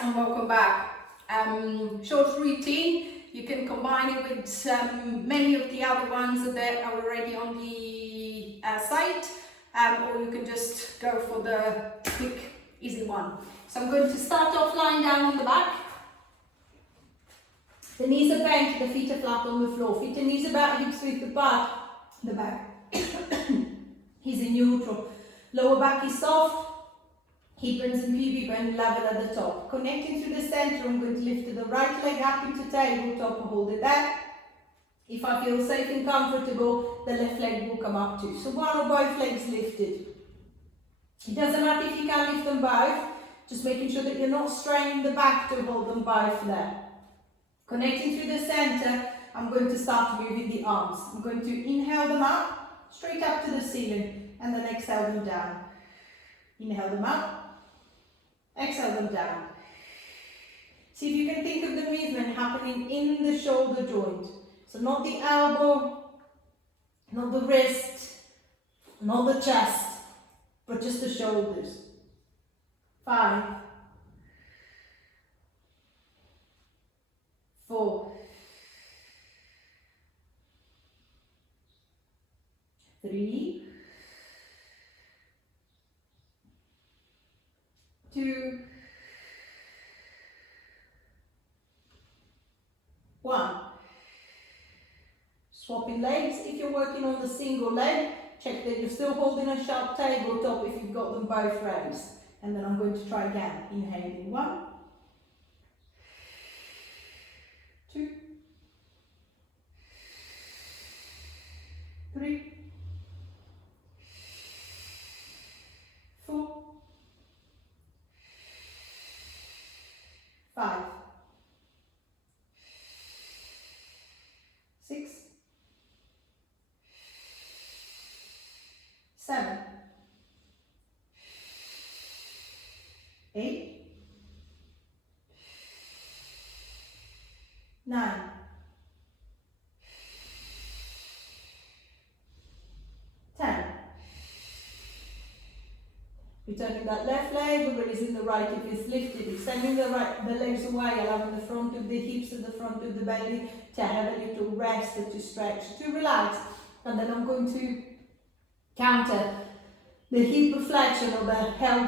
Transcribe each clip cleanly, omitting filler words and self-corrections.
and welcome back. Short routine, you can combine it with many of the other ones that are already on the site, or you can just go for the quick, easy one. So I'm going to start off lying down on the back. The knees are bent, the feet are flat on the floor. Feet and knees about, hips with the back. Is in neutral. Lower back is soft. Hip bones and pubic bone level at the top. Connecting through the center, I'm going to lift the right leg up into tabletop and hold it there. If I feel safe and comfortable, the left leg will come up too. So one or both legs lifted. It doesn't matter if you can't lift them both, just making sure that you're not straining the back to hold them both there. Connecting through the center, I'm going to start moving the arms. I'm going to inhale them up, straight up to the ceiling, and then exhale them down. Inhale them up. Exhale them down. See if you can think of the movement happening in the shoulder joint. So not the elbow, not the wrist, not the chest, but just the shoulders. 5, 4, 3, 2, 1. Swapping legs. If you're working on the single leg, check that you're still holding a sharp tabletop if you've got them both raised. And then I'm going to try again. Inhaling 1, 2, 3, 4, 5, 6, 7, 8, 9, 10. Returning that left leg, releasing the right hip is lifted, extending the legs away, allowing the front of the hips and the front of the belly to have a little rest, to stretch, to relax. And then I'm going to counter the hip flexion or the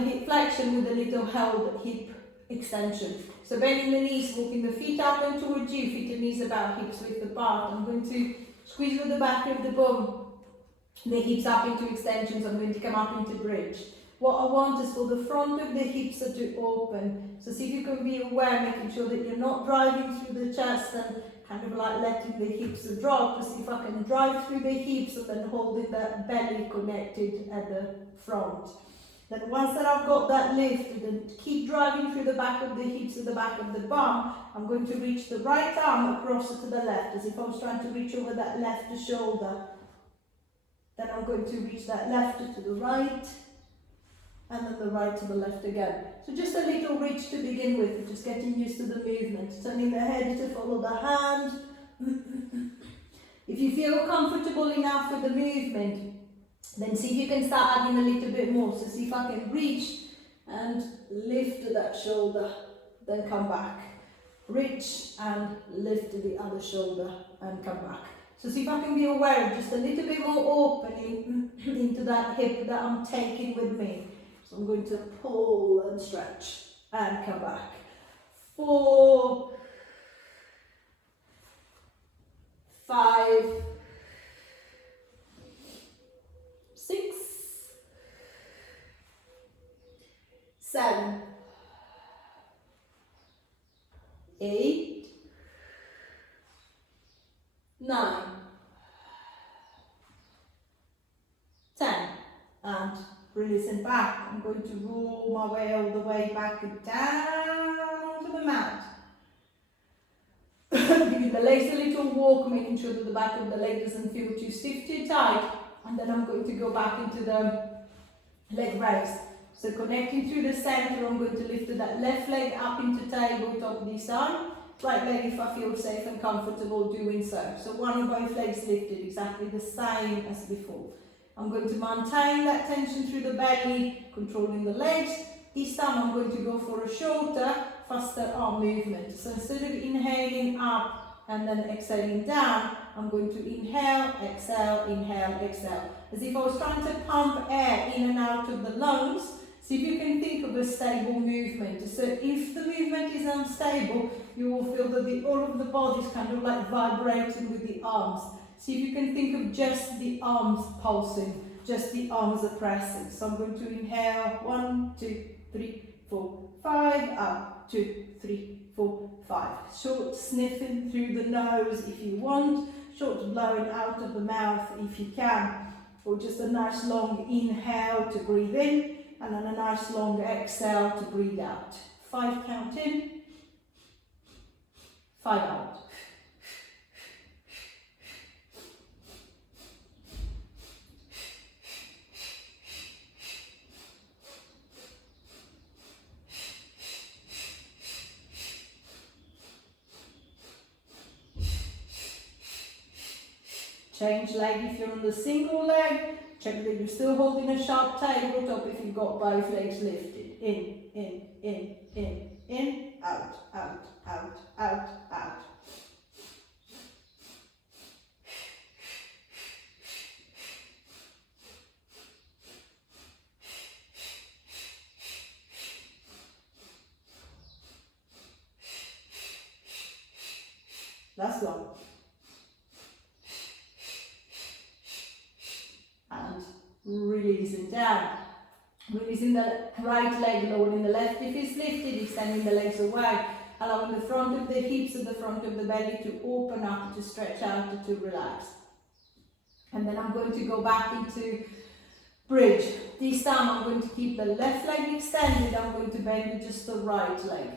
hip flexion with a little held hip extension. So bending the knees, walking the feet up and towards you, feet and knees about, hips width apart. I'm going to squeeze with the back of the bum, the hips up into extensions. I'm going to come up into bridge. What I want is for the front of the hips to open. So see if you can be aware, making sure that you're not driving through the chest and kind of like letting the hips drop. To see if I can drive through the hips and then holding that belly connected at the front. Then once that I've got that lifted and keep driving through the back of the hips and the back of the bum, I'm going to reach the right arm across to the left, as if I was trying to reach over that left shoulder. Then I'm going to reach that left to the right, and then the right to the left again. So just a little reach to begin with, just getting used to the movement. Turning the head to follow the hand. If you feel comfortable enough with the movement, then see if you can start adding a little bit more. So see if I can reach and lift that shoulder, then come back. Reach and lift the other shoulder and come back. So see if I can be aware of just a little bit more opening into that hip that I'm taking with me. So I'm going to pull and stretch and come back. 4, 5, 6, 7, 8, 9, 10, and releasing back. I'm going to roll my way all the way back down to the mat. Giving the legs a little walk, making sure that the back of the leg doesn't feel too stiff, too tight. And then I'm going to go back into the leg raise. So connecting through the center, I'm going to lift that left leg up into tabletop this time. Right leg if I feel safe and comfortable doing so. So one of both legs lifted, exactly the same as before. I'm going to maintain that tension through the belly, controlling the legs, This time I'm going to go for a shorter, faster arm movement. So instead of inhaling up and then exhaling down, I'm going to inhale, exhale, as if I was trying to pump air in and out of the lungs. See if you can think of a stable movement. So if the movement is unstable, you will feel that all of the body is kind of like vibrating with the arms. See if you can think of just the arms pulsing, just the arms are pressing. So I'm going to inhale, 1, 2, 3, 4, 5, out, 2, 3, 4, 5. Short sniffing through the nose if you want, short blowing out of the mouth if you can, or just a nice long inhale to breathe in, and then a nice long exhale to breathe out. 5 count in, 5 out. Change leg if you're on the single leg. Check that you're still holding a sharp tabletop if you've got both legs lifted. In, out, out, out, out, out. Last one. And releasing down. Releasing the right leg, lowering the left if it's lifted, extending the legs away, allowing the front of the hips and the front of the belly to open up, to stretch out, to relax. And then I'm going to go back into bridge. This time I'm going to keep the left leg extended, I'm going to bend with just the right leg.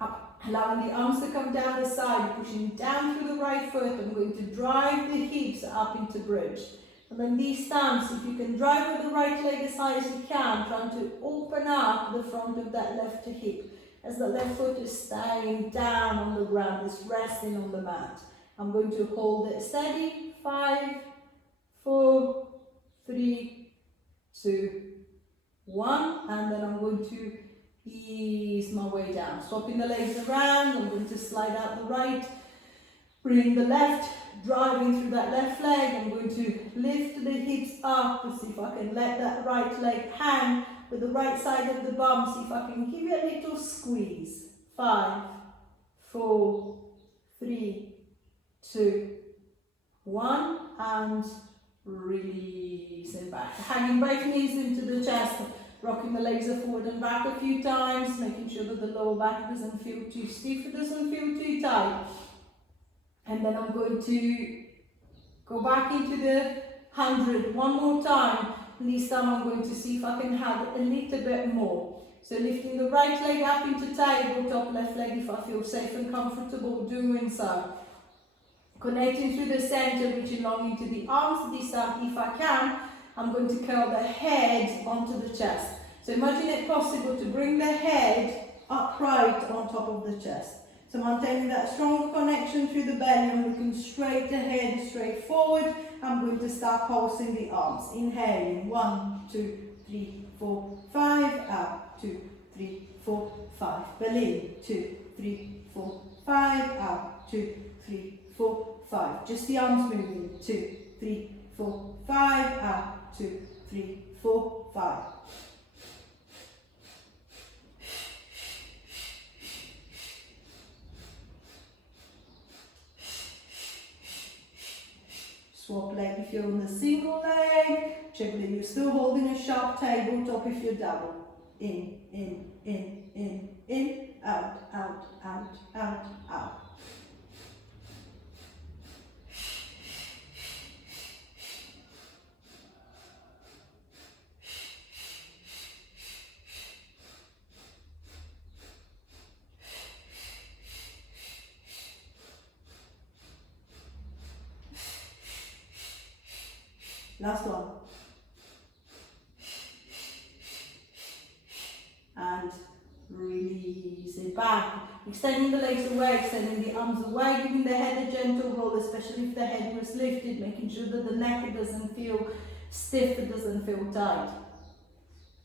Up, allowing the arms to come down the side, pushing down through the right foot. I'm going to drive the hips up into bridge. And then this stance, if you can drive with the right leg as high as you can, trying to open up the front of that left hip as the left foot is staying down on the ground, is resting on the mat. I'm going to hold it steady. 5, 4, 3, 2, 1, and then I'm going to ease my way down. Swapping the legs around, I'm going to slide out the right, bring the left, driving through that left leg. I'm going to lift the hips up to see if I can let that right leg hang with the right side of the bum, see if I can give it a little squeeze. 5, 4, 3, 2, 1, and releasing back. Hanging both knees into the chest, rocking the legs forward and back a few times, making sure that the lower back doesn't feel too stiff, it doesn't feel too tight. And then I'm going to go back into the 100 one more time. And this time I'm going to see if I can have a little bit more. So lifting the right leg up into tabletop, left leg if I feel safe and comfortable doing so. Connecting through the center, reaching long into the arms. This time, if I can, I'm going to curl the head onto the chest. So imagine it possible to bring the head upright on top of the chest. So maintaining that strong connection through the belly, I'm looking straight ahead, straight forward. I'm going to start pulsing the arms. Inhaling, 1, 2, 3, 4, 5, out, 2, 3, 4, 5. Belly in, 2, 3, 4, 5, out, 2, 3, 4, 5. Just the arms moving, 2, 3, 4, 5, out, 2, 3, 4, 5. Swap leg if you're on the single leg. Check that you're still holding a sharp tabletop if you're double. In, out, out, out, out, out. Last one. And release it back. Extending the legs away, extending the arms away, giving the head a gentle roll, especially if the head was lifted, making sure that the neck doesn't feel stiff, it doesn't feel tight.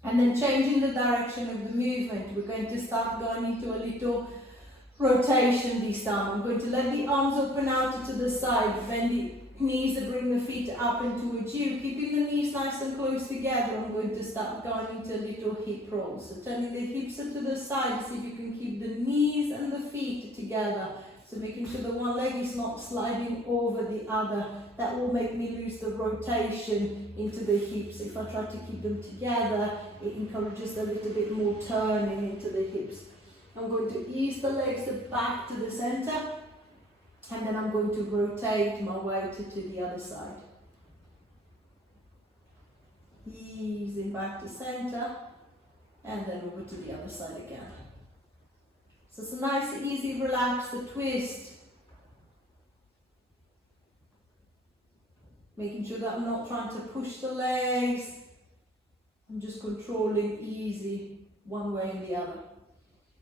And then changing the direction of the movement, we're going to start going into a little rotation this time. I'm going to let the arms open out to the side, bend the knees and bring the feet up and towards you. Keeping the knees nice and close together, I'm going to start going into a little hip roll. So turning the hips to the side, see if you can keep the knees and the feet together. So making sure the one leg is not sliding over the other. That will make me lose the rotation into the hips. If I try to keep them together, it encourages a little bit more turning into the hips. I'm going to ease the legs back to the center, and then I'm going to rotate my weight to the other side. Easing back to center, and then over to the other side again. So it's a nice, easy, relaxed twist. Making sure that I'm not trying to push the legs. I'm just controlling easy one way and the other.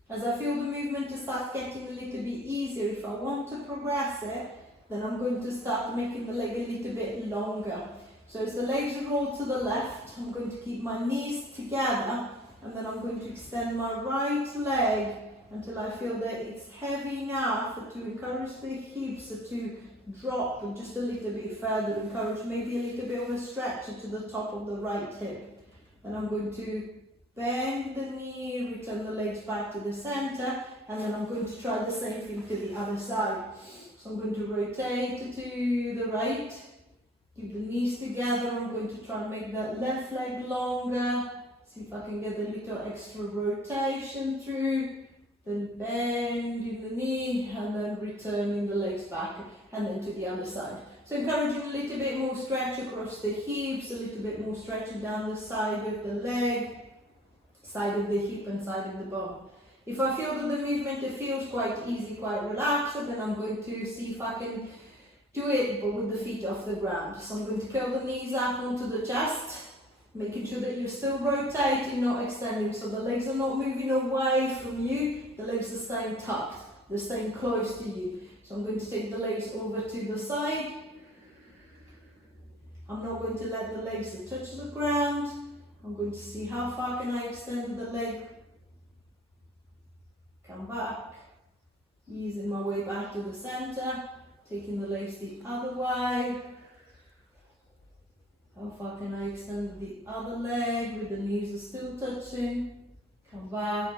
As I feel the movement to start getting a little bit easier, if I want to progress it, then I'm going to start making the leg a little bit longer. So as the legs roll to the left, I'm going to keep my knees together, and then I'm going to extend my right leg until I feel that it's heavy enough to encourage the hips to drop just a little bit further, encourage maybe a little bit of a stretch to the top of the right hip. And I'm going to bend the knee, return the legs back to the center, and then I'm going to try the same thing to the other side. So I'm going to rotate to the right, keep the knees together. I'm going to try and make that left leg longer, see if I can get a little extra rotation through. Then bending the knee and then returning the legs back and then to the other side. So encouraging a little bit more stretch across the hips, a little bit more stretching down the side of the leg, side of the hip and side of the bum. If I feel that the movement feels quite easy, quite relaxed, then I'm going to see if I can do it but with the feet off the ground. So I'm going to curl the knees up onto the chest, making sure that you're still rotating, not extending, so the legs are not moving away from you, the legs are staying tucked, they're staying close to you. So I'm going to take the legs over to the side. I'm not going to let the legs touch the ground. I'm going to see how far can I extend the leg. Come back, easing my way back to the center, taking the legs the other way. How far can I extend the other leg with the knees are still touching? Come back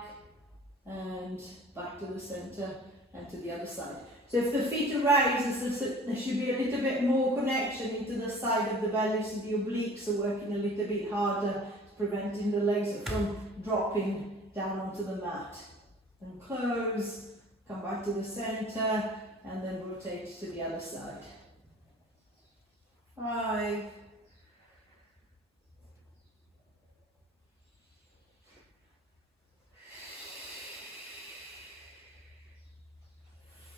and back to the center and to the other side. So if the feet are raised, there should be a little bit more connection into the side of the belly, so the obliques are working a little bit harder, preventing the legs from dropping down onto the mat. Then close, come back to the center, and then rotate to the other side. 5,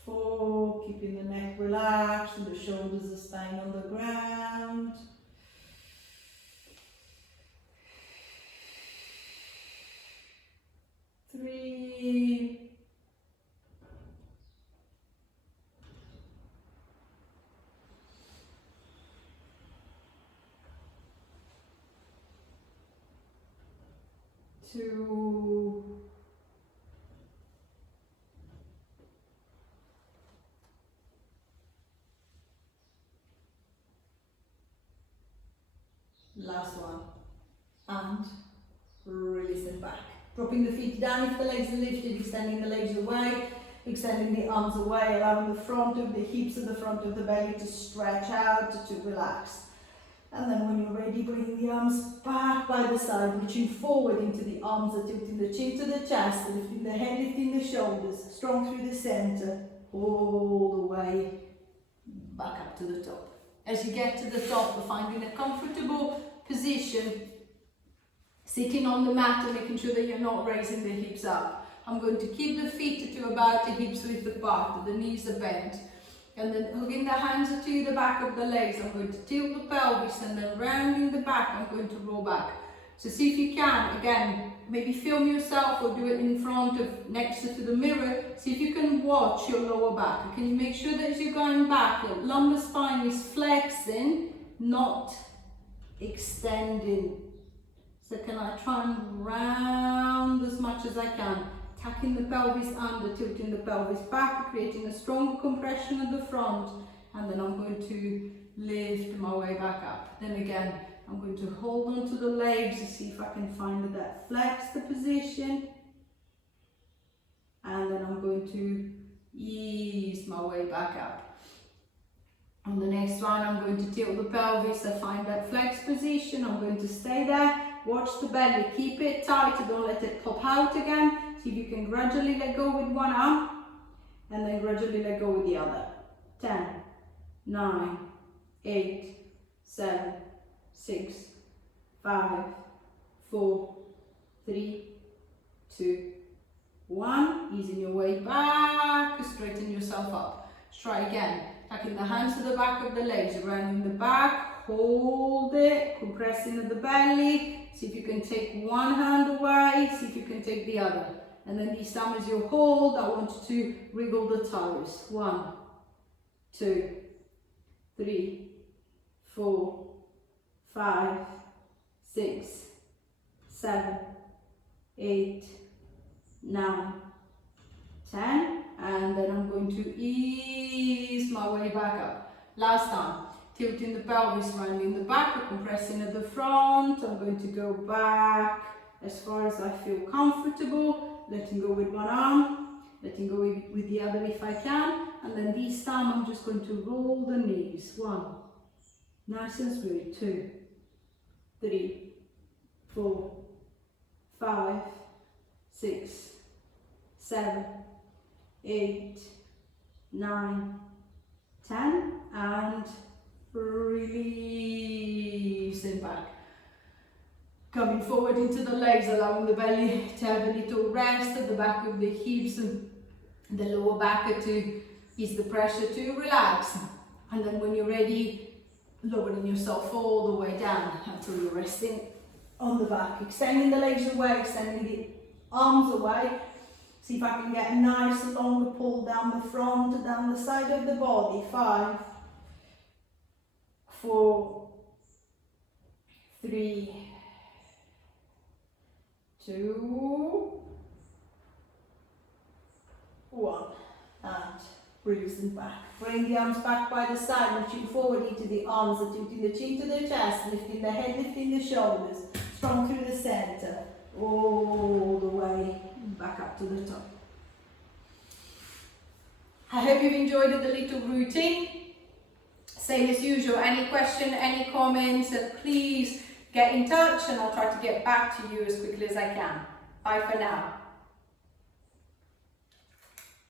4, keeping the neck relaxed and the shoulders are staying on the ground. 3, 2, last one, and release it back. Dropping the feet down if the legs are lifted, extending the legs away, extending the arms away, allowing the front of the hips and the front of the belly to stretch out, to relax. And then when you're ready, bringing the arms back by the side, reaching forward into the arms, tilting the chin to the chest, lifting the head, lifting the shoulders, strong through the center, all the way back up to the top. As you get to the top, we're finding a comfortable position, sitting on the mat and making sure that you're not raising the hips up. I'm going to keep the feet to about the hips width apart, the knees are bent. And then hooking the hands to the back of the legs, I'm going to tilt the pelvis, and then rounding the back, I'm going to roll back. So see if you can, again, maybe film yourself or do it in front of, next to the mirror. See if you can watch your lower back. Can you make sure that as you're going back, your lumbar spine is flexing, not extending. So can I try and round as much as I can, tucking the pelvis under, tilting the pelvis back, creating a stronger compression at the front, and then I'm going to lift my way back up. Then again, I'm going to hold on to the legs to see if I can find that flex the position, and then I'm going to ease my way back up. On the next one, I'm going to tilt the pelvis, I find that flex position, I'm going to stay there, watch the belly, keep it tight, don't let it pop out again. See if you can gradually let go with one arm, and then gradually let go with the other. 10, 9, 8, 7, 6, 5, 4, 3, 2, 1. Easing your way back, straighten yourself up. Let's try again. Tucking the hands to the back of the legs, rounding the back, hold it, compressing at the belly. See if you can take one hand away, see if you can take the other. And then this time as you hold, I want you to wriggle the toes. 1, 2, 3, 4, 5, 6, 7, 8, 9, 10, and then I'm going to ease my way back up. Last time, tilting the pelvis, rounding the back, compressing at the front. I'm going to go back as far as I feel comfortable, letting go with one arm, letting go with the other if I can, and then this time I'm just going to roll the knees. 1, nice and smooth. 2, 3, 4, 5, 6, 7, 8, 9, 10, and releasing back. Coming forward into the legs, allowing the belly to have a little rest at the back of the hips and the lower back to ease the pressure to relax. And then when you're ready, lowering yourself all the way down until you're resting on the back. Extending the legs away, extending the arms away. See if I can get a nice longer pull down the front, down the side of the body. 5, 4, 3, 2, 1, and releasing back. Bring the arms back by the side, reaching forward into the arms, tilting the chin to the chest, lifting the head, lifting the shoulders, strong through the center, all the way back up to the top. I hope you've enjoyed the little routine. Same as usual, any question, any comments, please get in touch and I'll try to get back to you as quickly as I can. Bye for now.